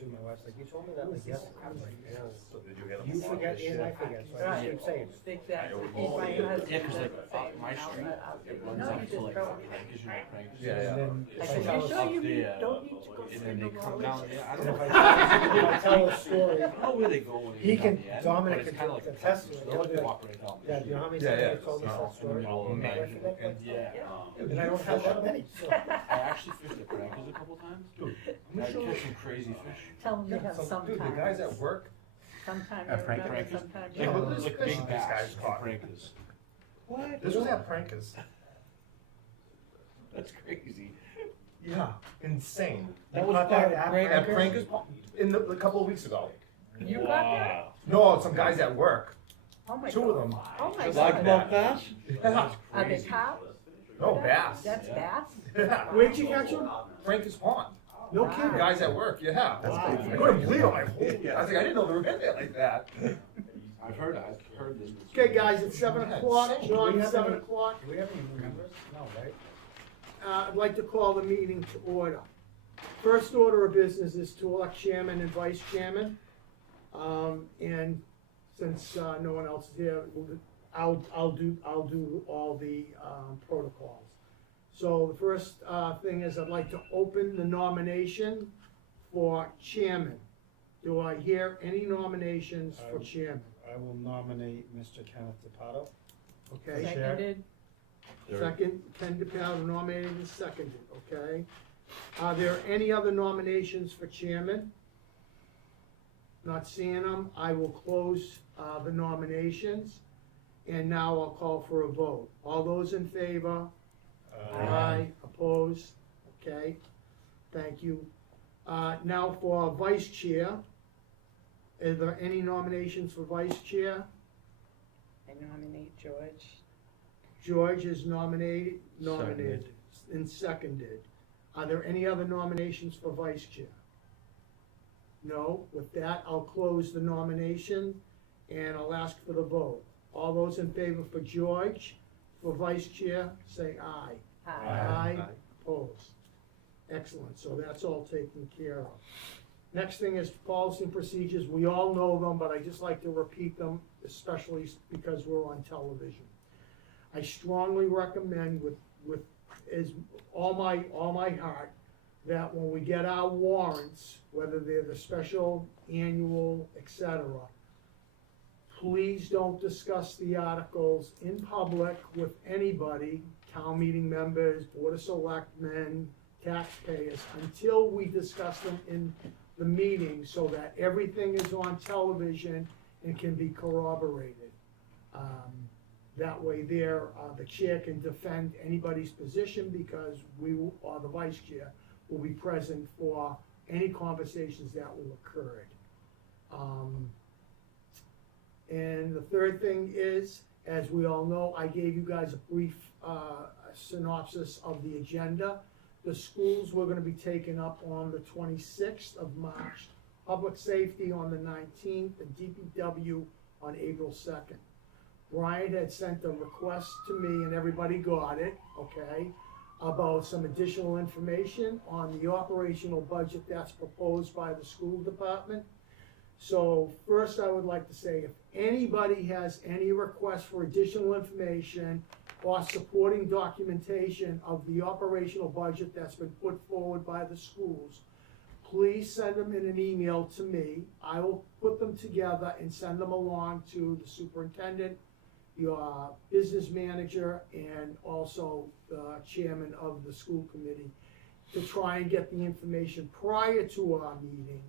too, my wife's like, you told me that like yesterday. I'm like, yeah. So did you get them? You forget and I forget, so I just keep saying. Exactly. Yeah, cause like my street, it runs up to like Prankers, Prankers. Yeah, yeah. And then I if said, I you tell sure a- you don't need to go And through then they the come road? down, yeah, I and don't if know. I tell a story, I don't know where they go when he they can, come at the end, Dominic but it's can kinda like attest to it. they'll like walk right down. yeah, do you know how many Yeah, times yeah. they told us that In the story? middle of the I night. forget that. Yeah. And I don't have that many, so. I actually fished at Prankers a couple times. Dude, And I catch some crazy fish. Tell them they have Dude, the guys sometimes. at work, Sometimes at you remember, Prankers? sometimes Like, you look don't. at this like fish big these guys bass caught. at Prankers. What? this was at Prankers. That's crazy. Yeah, insane. That was Caught part that of at Prankers? Prankers a couple of weeks ago. You got that? No, some guys at work, Oh my two God. of them. Oh my Just God. like that. bass? Yeah. Are they carp? No, bass. That's Yeah. bass? Yeah. Where'd you catch him? Prankers Pond. No Wow. kidding. Guys at work, yeah. Wow. I couldn't believe it. I'm like, holy, I was like, I didn't know they were in there like that. I've heard this. Okay, guys, it's 7:00, Insane. John, Do we have 7:00. Do we have any members? No, right? I'd like to call the meeting to order. First order of business is to elect chairman and vice chairman. And since no one else is here, I'll do all the protocols. So the first thing is I'd like to open the nomination for chairman. Do I hear any nominations for chairman? I will nominate Mr. Kenneth DePato. Okay, Seconded? second, Ken DePato nominated and seconded, okay? Are there any other nominations for chairman? Not seeing them, I will close the nominations, and now I'll call for a vote. All those in favor? Aye. Opposed? Okay, thank you. Now for vice chair. Are there any nominations for vice chair? I nominate George. George is nominated and seconded. Are there any other nominations for vice chair? No. With that, I'll close the nomination and I'll ask for the vote. All those in favor for George for vice chair, say aye. Aye. Aye. Opposed. Excellent, so that's all taken care of. Next thing is policy and procedures. We all know them, but I just like to repeat them, especially because we're on television. I strongly recommend with all my heart that when we get our warrants, whether they're the special, annual, etc., please don't discuss the articles in public with anybody, town meeting members, board of selectmen, taxpayers, until we discuss them in the meeting so that everything is on television and can be corroborated. That way there, the chair can defend anybody's position because or the vice chair, will be present for any conversations that will occur. And the third thing is, as we all know, I gave you guys a brief synopsis of the agenda. The schools were gonna be taken up on the 26th of March, public safety on the 19th, and DPW on April 2nd. Brian had sent a request to me, and everybody got it, okay, about some additional information on the operational budget that's proposed by the school department. So first I would like to say, if anybody has any requests for additional information or supporting documentation of the operational budget that's been put forward by the schools, please send them in an email to me. I will put them together and send them along to the superintendent, your business manager, and also the chairman of the school committee to try and get the information prior to our meeting,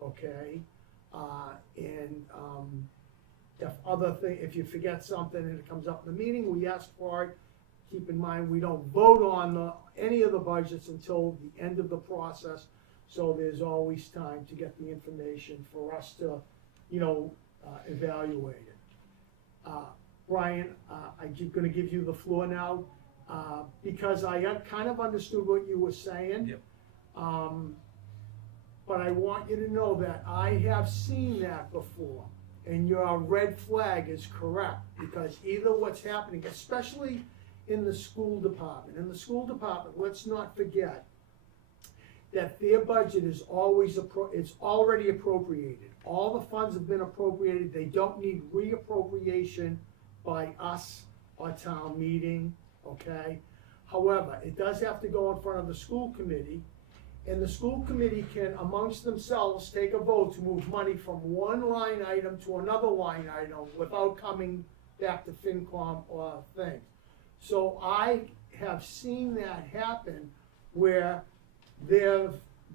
okay? If you forget something and it comes up in the meeting, we ask for it. Keep in mind, we don't vote on any of the budgets until the end of the process, so there's always time to get the information for us to, evaluate it. Brian, I'm gonna give you the floor now, because I kind of understood what you were saying. Yep. But I want you to know that I have seen that before, and your red flag is correct, because either what's happening, especially in the school department, let's not forget that their budget is always it's already appropriated. All the funds have been appropriated, they don't need reappropriation by us or town meeting, okay? However, it does have to go in front of the school committee, and the school committee can amongst themselves take a vote to move money from one line item to another line item without coming back to FinCom or things. So I have seen that happen where they've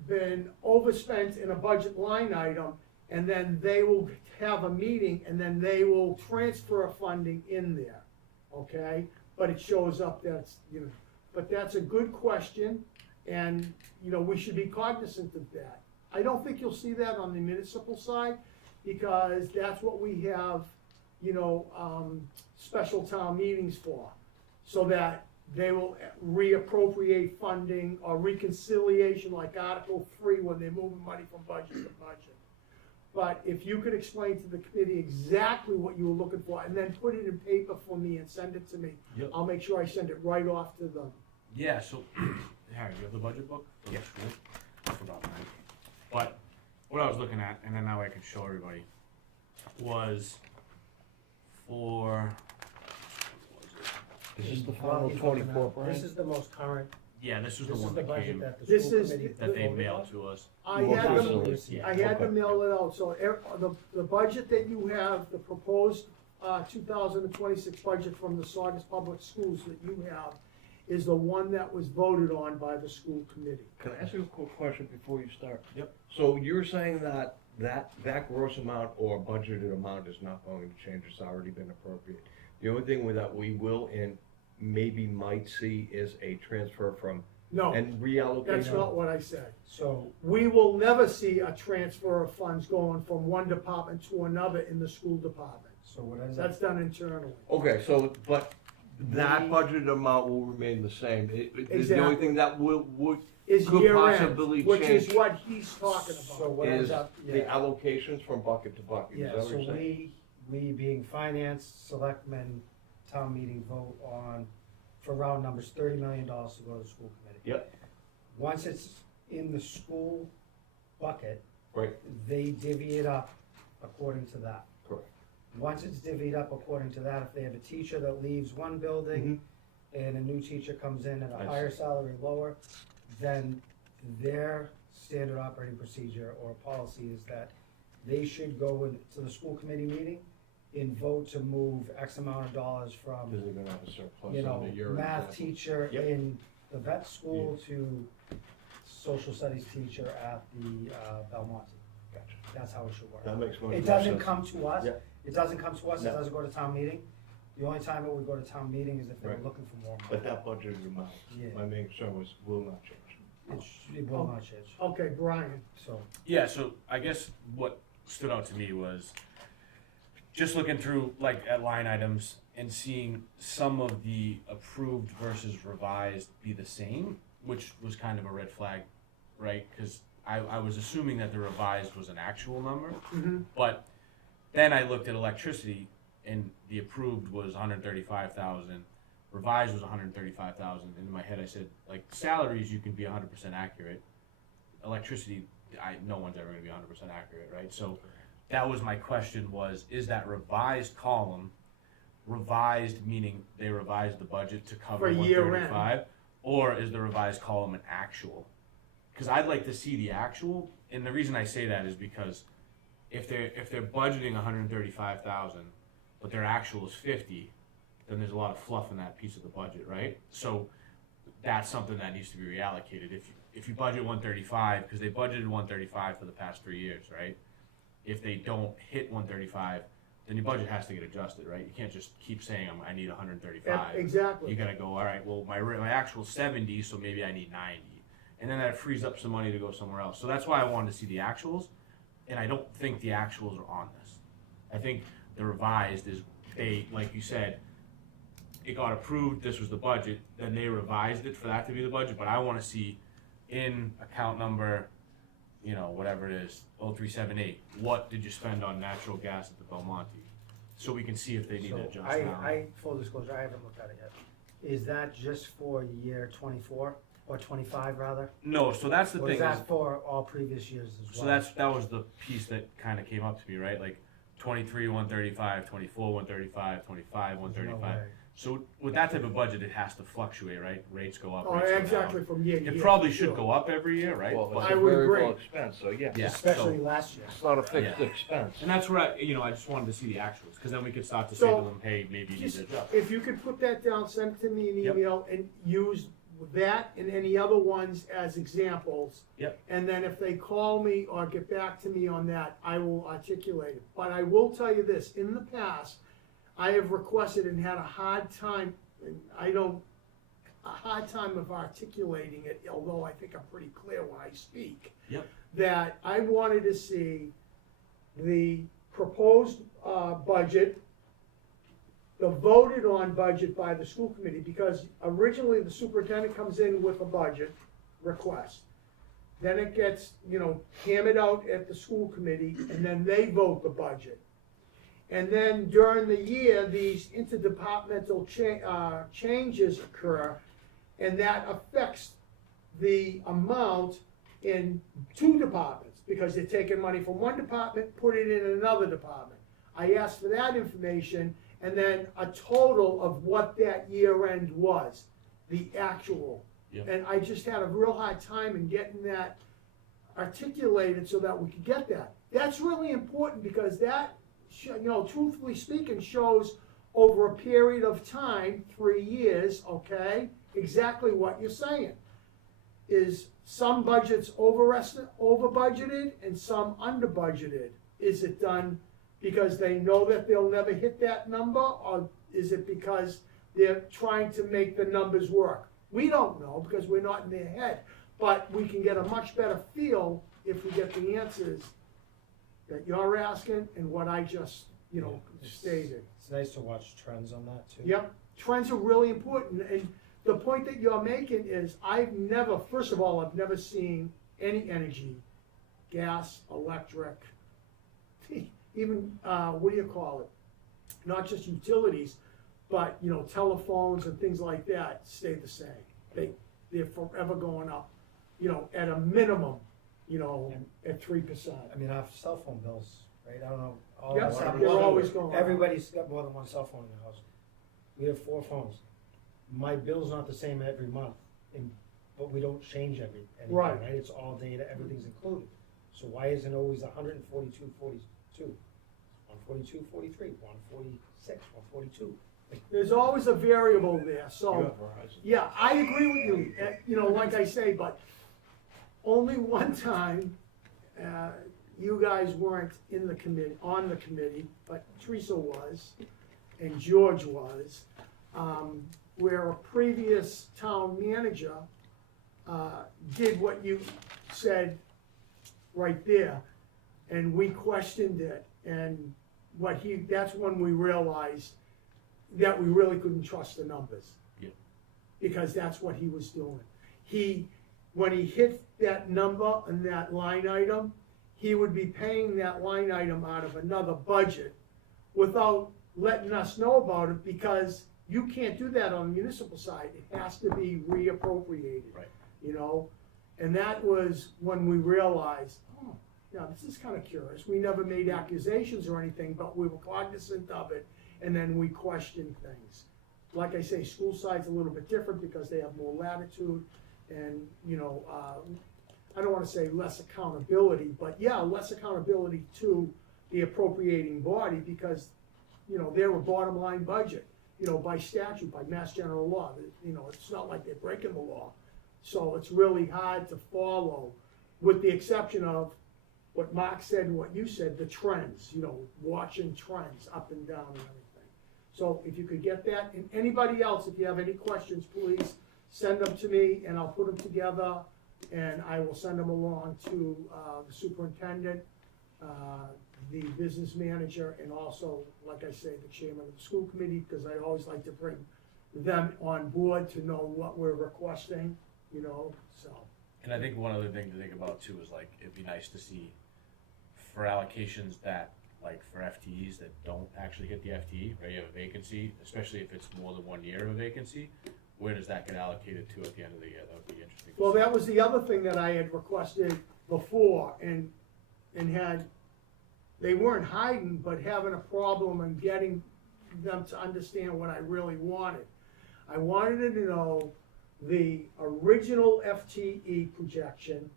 been overspent in a budget line item, and then they will have a meeting, and then they will transfer funding in there, okay? But it shows up that's, you know, but that's a good question, and, you know, we should be cognizant of that. I don't think you'll see that on the municipal side, because that's what we have, you know, special town meetings for, so that they will reappropriate funding or reconciliation like Article 3 when they're moving money from budget to budget. But if you could explain to the committee exactly what you were looking for and then put it in paper for me and send it to me, Yep. I'll make sure I send it right off to them. Yeah, so, Harry, you have the budget book? Yeah. I forgot mine. But what I was looking at, and then now I can show everybody, was for, Is this the Well, final he's looking at- 24, Brian? This is the most current, yeah, this was the this is one the that budget came, that the This school is- committee. that they voted mailed on. to us. I Well, had this them, is- Yeah. I had okay. to mail it out, so the budget that you have, the proposed 2026 budget from the Saugus Public Schools that you have is the one that was voted on by the school committee. Can I ask you a quick question before you start? Yep. So you're saying that gross amount or budgeted amount is not going to change, it's already been appropriated? The only thing that we will and maybe might see is a transfer from, No, and reallocate? that's not what I said. So, We will never see a transfer of funds going from one department to another in the school department. so what ends up, That's done internally. Okay, so, but that We- budgeted amount will remain the same. The only Exactly. thing that would Is Could year end, possibly which is change. what he's talking so about. what ends is up, the yeah, allocations from bucket to bucket. Is yeah, that what so you're saying? we being finance, selectmen, town meeting vote on, for round numbers, $30 million to go to the school committee. Yep. Once it's in the school bucket, Right, they divvy it up according to that. correct. Once it's divvied up according to that, if they have a teacher that leaves one building and a new teacher comes in at I a higher see. salary lower, then their standard operating procedure or policy is that they should go into the school committee meeting and vote to move X amount of dollars from, Because they're gonna have a surplus you know, on the year. math teacher Yep. in the vet school to social studies teacher at the Belmonte. Gotcha. That's how it should work. That makes more It sense. doesn't come to us, Yeah. it doesn't come to us, it No. doesn't go to town meeting. The only time it would go to town meeting is if they were Right. looking for more money. But that budgeted amount, Yeah. my main concern was, will not change. It will not change, Okay, Brian, so. Yeah, so I guess what stood out to me was just looking through like at line items and seeing some of the approved versus revised be the same, which was kind of a red flag, right? Because I was assuming that the revised was an actual number, but then I looked at electricity and the approved was 135,000, revised was 135,000. And in my head I said, like, salaries you can be 100% accurate. Electricity, no one's ever going to be 100% accurate, right? So that was my question was, is that revised column, revised meaning they revised the budget to cover For year end. 135, or is the revised column an actual? Because I'd like to see the actual, and the reason I say that is because if they're budgeting 135,000, but their actual is 50, then there's a lot of fluff in that piece of the budget, right? So that's something that needs to be reallocated. If you budget 135, because they budgeted 135 for the past 3 years, right? If they don't hit 135, then your budget has to get adjusted, right? You can't just keep saying I need 135. exactly. You gotta go, all right, well, my actual 70, so maybe I need 90. And then that frees up some money to go somewhere else. So that's why I wanted to see the actuals, and I don't think the actuals are on this. I think the revised is, they, like you said, it got approved, this was the budget, then they revised it for that to be the budget, but I wanna see in account number, you know, whatever it is, 0378, what did you spend on natural gas at the Belmonte? So we can see if they need to So adjust now. full disclosure, I haven't looked at it yet. Is that just for year 24? or 25 rather? No, so that's the Or thing. is that for all previous years as well? So that was the piece that kind of came up to me, right? Like 23, 135, 24, 135, 25, No 135. way. So with that type of budget, it has to fluctuate, right? Rates go up, Oh, rates go exactly, down. from year to year. It probably for should sure. go up every year, right? Well, But- it's I a would variable agree. expense, so yeah. Yeah. Especially so- last year. It's not a fixed Yeah. expense. And that's where I just wanted to see the actuals, because then we could start to say So, to them, hey, maybe you need Just, to adjust. if you could put that down, send it to me an Yep. email, and use that and any other ones as examples. Yep. And then if they call me or get back to me on that, I will articulate it. But I will tell you this, in the past, I have requested and had a hard time, and a hard time of articulating it, although I think I'm pretty clear when I speak. Yep. That I wanted to see the proposed, budget, the voted on budget by the school committee, because originally the superintendent comes in with a budget request. Then it gets, hammered out at the school committee, and then they vote the budget. And then during the year, these interdepartmental changes occur, and that affects the amount in two departments, because they're taking money from one department, put it in another department. I asked for that information, and then a total of what that year end was, the actual. Yep. And I just had a real hard time in getting that articulated so that we could get that. That's really important, because that, truthfully speaking, shows over a period of time, 3 years, okay, exactly what you're saying. Is some budgets over budgeted and some under budgeted? Is it done because they know that they'll never hit that number, or is it because they're trying to make the numbers work? We don't know, because we're not in their head, but we can get a much better feel if we get the answers that you're asking and what I just, stated. It's nice to watch trends on that too. Yep, trends are really important, and the point that you're making is, first of all, I've never seen any energy, gas, electric, even, not just utilities, but, telephones and things like that stay the same. They're forever going up, at a minimum, at 3%. I mean, our cell phone bills, right? I don't know. All Yep, of us have they're one. always going up. Everybody's got more than one cell phone in the house. We have 4 phones. My bill's not the same every month, but we don't change anything, Right. right? It's all data, everything's included. So why isn't it always 142.42? 142.43, 146, 142. There's always a variable there, You have so, Verizon. yeah, I agree with you, like I say, but only one time, you guys weren't on the committee, but Teresa was, and George was, where a previous town manager, did what you said right there, and we questioned it, and that's when we realized that we really couldn't trust the numbers. Yep. Because that's what he was doing. When he hit that number and that line item, he would be paying that line item out of another budget without letting us know about it, because you can't do that on the municipal side. It has to be reappropriated. Right. And that was when we realized, oh, yeah, this is kind of curious. We never made accusations or anything, but we were cognizant of it, and then we questioned things. Like I say, school side's a little bit different because they have more latitude, and, I don't wanna say less accountability, but yeah, less accountability to the appropriating body, because, they're a bottom line budget, by statute, by mass general law. It's not like they're breaking the law. So it's really hard to follow, with the exception of what Mark said and what you said, the trends, watching trends up and down and everything. So if you could get that, and anybody else, if you have any questions, please send them to me, and I'll put them together, and I will send them along to the superintendent, the business manager, and also, like I say, the chairman of the school committee, because I always like to bring them on board to know what we're requesting, so. And I think one other thing to think about too is, like, it'd be nice to see for allocations that, like, for FTEs that don't actually hit the FTE, right? You have a vacancy, especially if it's more than 1 year of a vacancy, where does that get allocated to at the end of the year? That would be interesting. to Well, see. that was the other thing that I had requested before and had, they weren't hiding, but having a problem in getting them to understand what I really wanted. I wanted to know the original FTE projection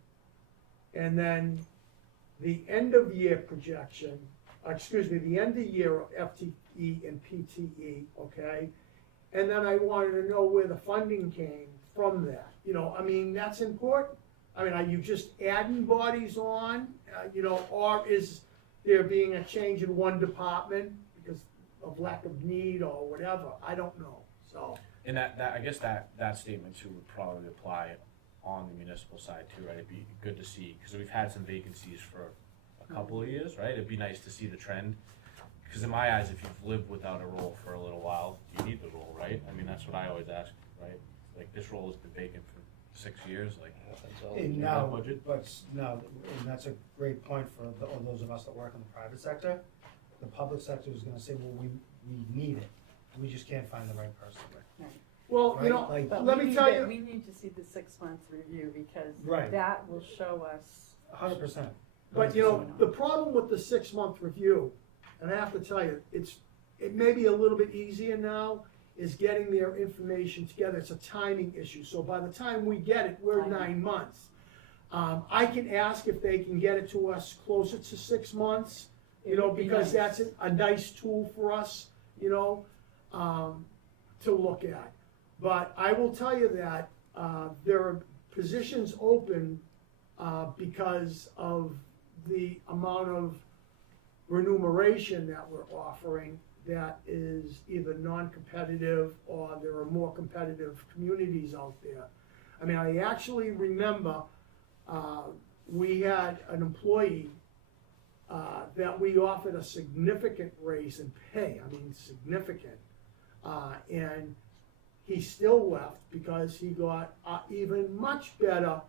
and then the end of year projection, the end of year of FTE and PTE, okay? And then I wanted to know where the funding came from that. You know, I mean, that's important. I mean, are you just adding bodies on, you know, or is there being a change in one department because of lack of need or whatever? I don't know, so. And that I guess that statement too would probably apply on the municipal side too, right? It'd be good to see, because we've had some vacancies for a couple of years, right? It'd be nice to see the trend, because in my eyes, if you've lived without a role for a little while, you need the role, right? I mean, that's what I always ask, right? Like, this role has been vacant for 6 years, like, And you now, have budget? but now, and that's a great point for all those of us that work in the private sector. The public sector is gonna say, well, we need it, we just can't find the right person. Well, you know, Right, like- But let we me need tell it- you, We need to see the 6-month review because Right. that will show us. 100%. but you know, the problem with the 6-month review, and I have to tell you, it may be a little bit easier now, is getting their information together. It's a timing issue. So by the time we get it, we're 9 months. I can ask if they can get it to us closer to 6 months, you know, It would be because nice. that's a nice tool for us, you know, to look at. But I will tell you that there are positions open because of the amount of remuneration that we're offering that is either non-competitive or there are more competitive communities out there. I mean, I actually remember we had an employee that we offered a significant raise in pay, I mean, significant. And he still left because he got even much better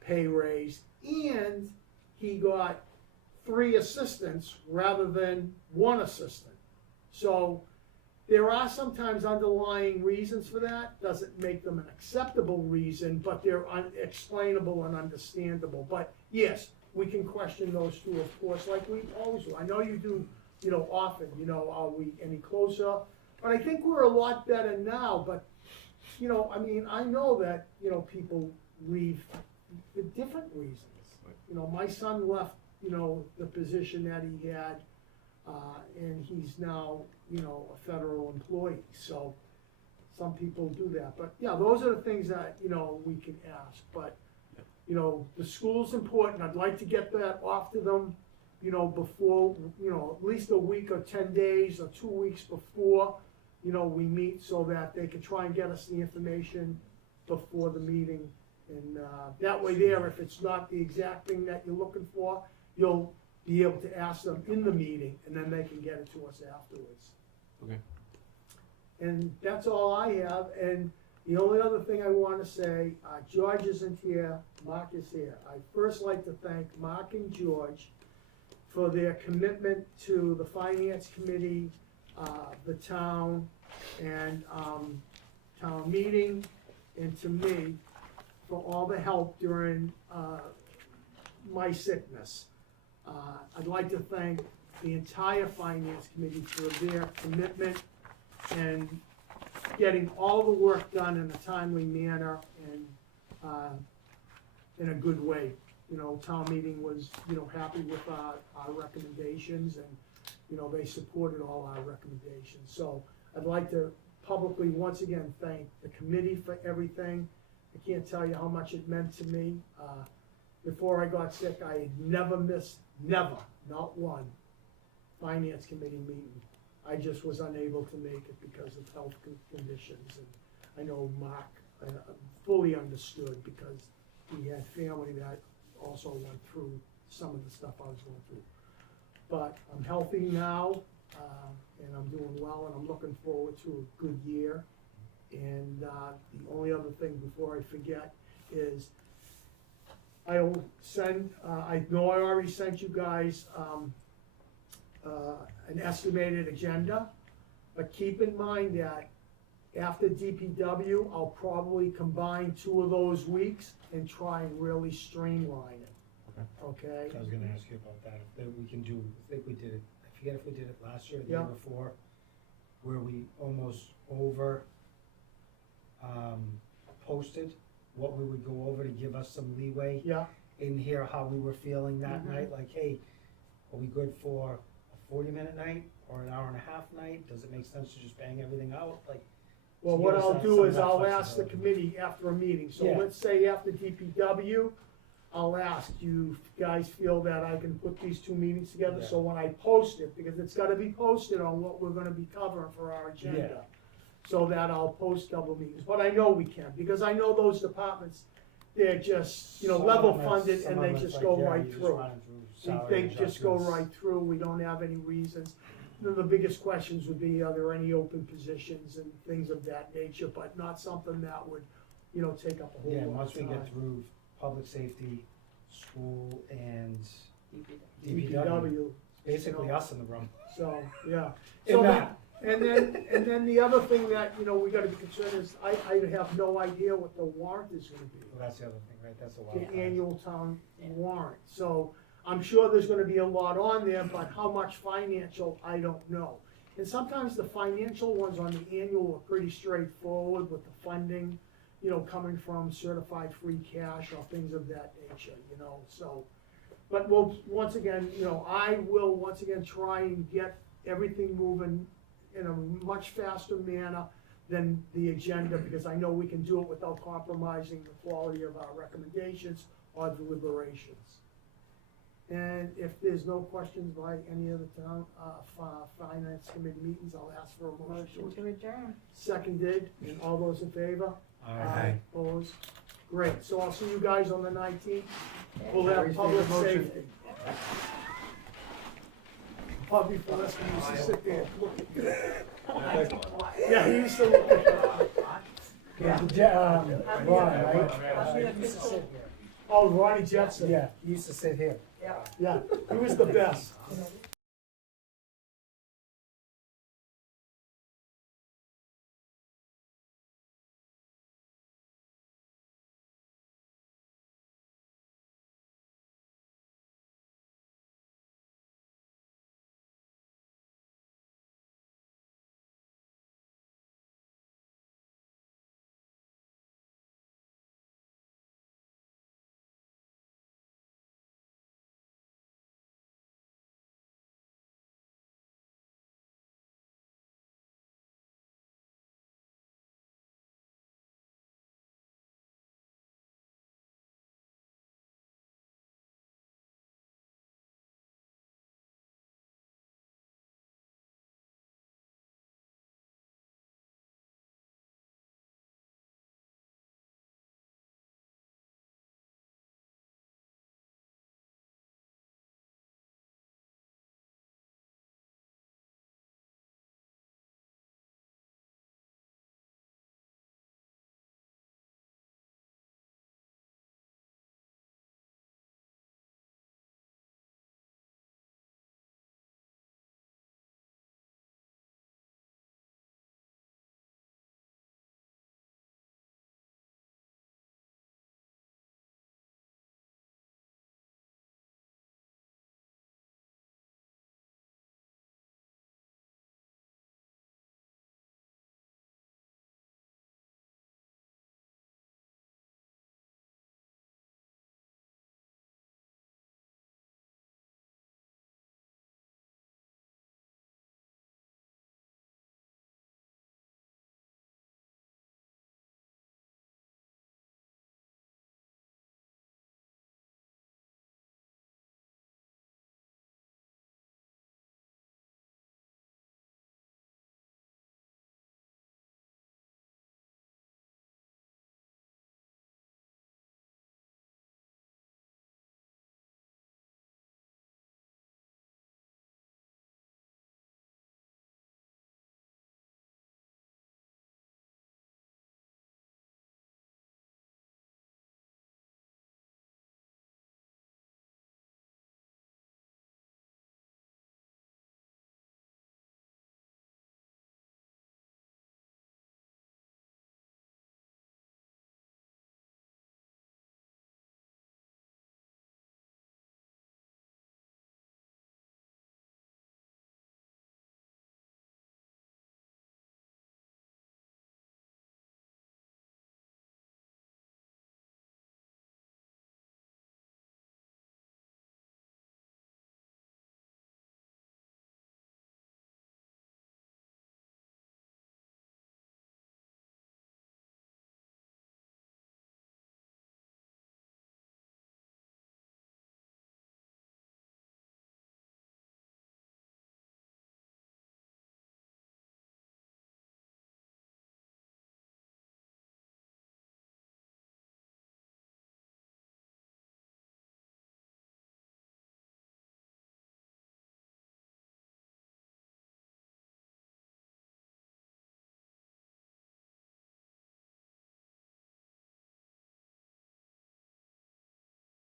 pay raise, and he got 3 assistants rather than 1 assistant. So there are sometimes underlying reasons for that. Doesn't make them an acceptable reason, but they're explainable and understandable. But yes, we can question those too, of course, like we always do. I know you do, you know, often, you know, are we any closer? But I think we're a lot better now, but, you know, I mean, I know that, you know, people leave for different reasons. You know, my son left, you know, the position that he had, and he's now, you know, a federal employee, so some people do that. But, yeah, those are the things that, you know, we can ask, but, you know, the school's important. I'd like to get that off to them, you know, before, you know, at least a week or 10 days or 2 weeks before, you know, we meet, so that they can try and get us the information before the meeting. And that way there, if it's not the exact thing that you're looking for, you'll be able to ask them in the meeting, and then they can get it to us afterwards. Okay. And that's all I have, and the only other thing I want to say, George isn't here, Mark is here. I'd first like to thank Mark and George for their commitment to the Finance Committee, the town, and town meeting, and to me, for all the help during my sickness. I'd like to thank the entire Finance Committee for their commitment and getting all the work done in a timely manner and in a good way. You know, town meeting was, you know, happy with our recommendations, and, you know, they supported all our recommendations. So I'd like to publicly, once again, thank the committee for everything. I can't tell you how much it meant to me. Before I got sick, I had never missed, not one, Finance Committee meeting. I just was unable to make it because of health conditions, and I know Mark fully understood because he had family that also went through some of the stuff I was going through. But I'm healthy now, and I'm doing well, and I'm looking forward to a good year. And the only other thing before I forget is I will send, I know I already sent you guys an estimated agenda, but keep in mind that After DPW, I'll probably combine 2 of those weeks and try and really streamline it, okay? I was gonna ask you about that, if we can do, I think we did it, I forget if we did it last year or the year Yeah. before, where we almost over, posted what we would go over to give us some leeway Yeah, in here, how we were feeling that Mhm. night, like, hey, are we good for a 40-minute night or an hour and a half night? Does it make sense to just bang everything out, like? well, to what give us I'll that- do some of is that I'll ask the flexibility. committee after a meeting, so Yeah. let's say after DPW, I'll ask, you guys feel that I can put these 2 meetings together, so when I post it, because it's gotta be posted on what we're gonna be covering for our agenda. So that I'll post double meetings, but I know we can, because I know those departments, they're just, Some level of it's- funded some and of they it's just like, go yeah, right you're just through. running through They salary just go adjustments. right through, we don't have any reasons. The biggest questions would be, are there any open positions and things of that nature, but not something that would, take up a whole lot Yeah, of once we get time. through public safety, school, and DPW. DPW, basically us in the room. So, yeah. In So that. And then the other thing that, we gotta be concerned is, I have no idea what the warrant is gonna be. Well, that's the other thing, right, that's a wild The card. annual town warrant, so I'm sure there's gonna be a lot on there, but how much financial, I don't know. And sometimes the financial ones on the annual are pretty straightforward with the funding, coming from certified free cash or things of that nature, so. But once again, I will once again try and get everything moving in a much faster manner than the agenda, because I know we can do it without compromising the quality of our recommendations or deliberations. And if there's no questions by any of the town, finance committee meetings, I'll ask for a motion. Motion to adjourn. Seconded, and all those in favor? Aye. Opposed? Great, so I'll see you guys on the 19th. We'll Very have public fair motion. safety. Bobby Gillespie used to sit there and look at you. Yeah, he used to look at you. Ron, right? Yeah. He used to sit here. Oh, Ronnie Jetson. Yeah, he used to sit here. Yeah, he was the best.